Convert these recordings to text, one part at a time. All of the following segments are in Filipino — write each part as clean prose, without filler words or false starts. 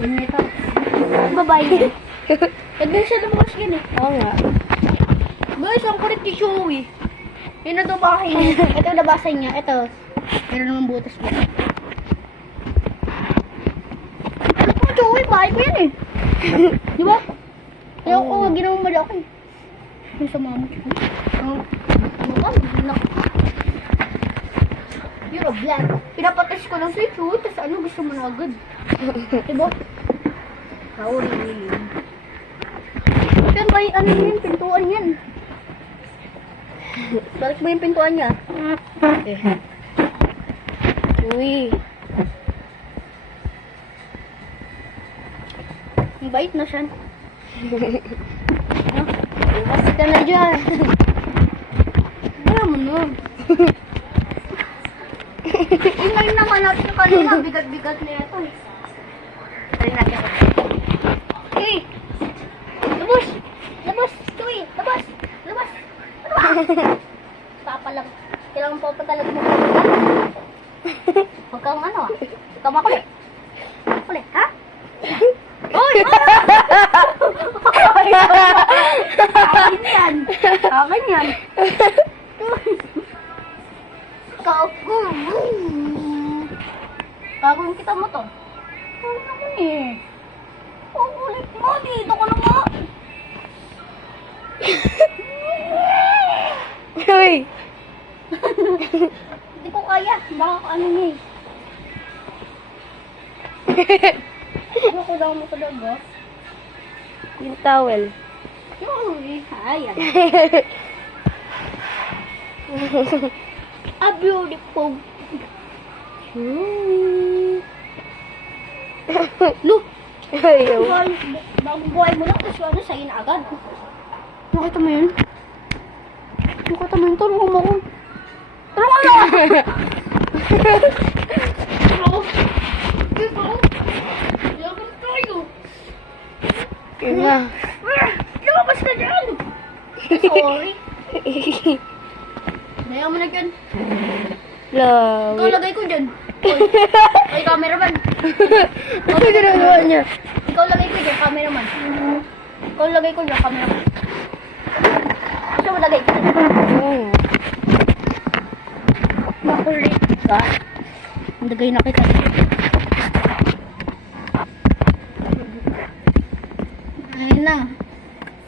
ng nito. Babae niya. Pwede siya lumabas yun eh. Oo nga. Guys, ang kulit ni Chewy. Yun na ito bahay niya. Ito labasan niya. Ito. Meron naman butas mo. Ano kung Chewy? Bahay ko yan eh. Di ba? Kaya ako nga ginawang malaki. Yung sa mama ko. You're a black. Pinapatas ko lang sa'yo, Chewy. Tapos ano gusto mo na agad. Diba? Sorry. Yan ba yung ano yun? Pintuan yan. Balik ba yung pintuan niya? Uy. Ang bait na siya. Kasi ka na dyan. Wala mo nun. Tingnan naman natin yung kanina. Bigat-bigat na ito eh. Try natin. Hey! Labas! Labas! Chewy! Labas! Labas! Papalag. Kailangan pa talaga mo. Huwag kang ano ah. Huwag kang makulit. Makulit, ha? Oy! Akin yan. Akin yan. Gagawin kita mo to. Ano naman eh. Ang kulit mo. Dito ka na nga. Uy. Hindi ko kaya. Baka ano niya eh. Ano ko daw mo sa dago? Yung towel. Uy, ayan. A beautiful. Look! Ayaw. Bagong buhay mo lang, tapos ano, sa'yo na agad. Nakita mo yun? Nakita mo yun? Tulungan mo ko. Tulungan mo! Laban tayo! Yun nga. Lumabas ka dyan! Sorry. Daya mo na dyan. Ikaw Love. lagay ko dyan. Oy, cameraman. Ano ginagawa niya? Ikaw lagay ko dyan, cameraman. Ikaw lagay ko dyan, cameraman. Gusto mo lagay ko dyan? Oo. Makulit ka. Lagay na kita. Ayun na.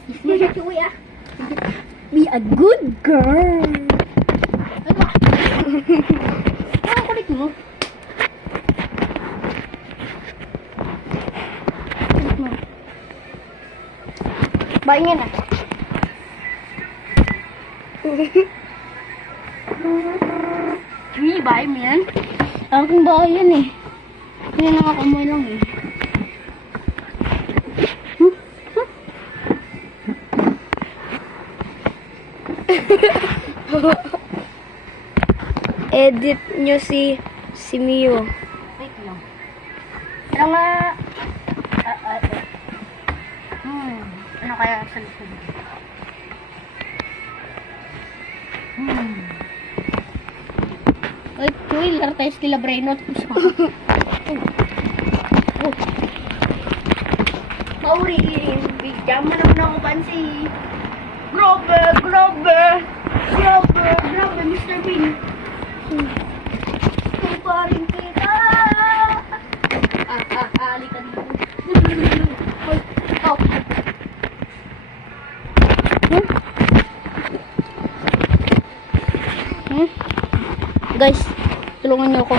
Hindi siya Chewy ah. Be a good girl. Ay ba? Ang kulit mo. Kulit mo. Bahay niya na. Hindi, bahay mo yan. Aking bahay yan eh. Hindi nakakamoy lang eh. Edit nyo si Mio. Wait lang. Ano nga? Ano kaya sa likod? Wait, Chewy, laro tayo sila brainot. Mauri, bigyan mo naman ako pansi. Grabe, grabe. Grabe, grabe, Mr. Bean. Kung pa rin kita. Halika dito. Oh. Guys, tulungan niyo ako.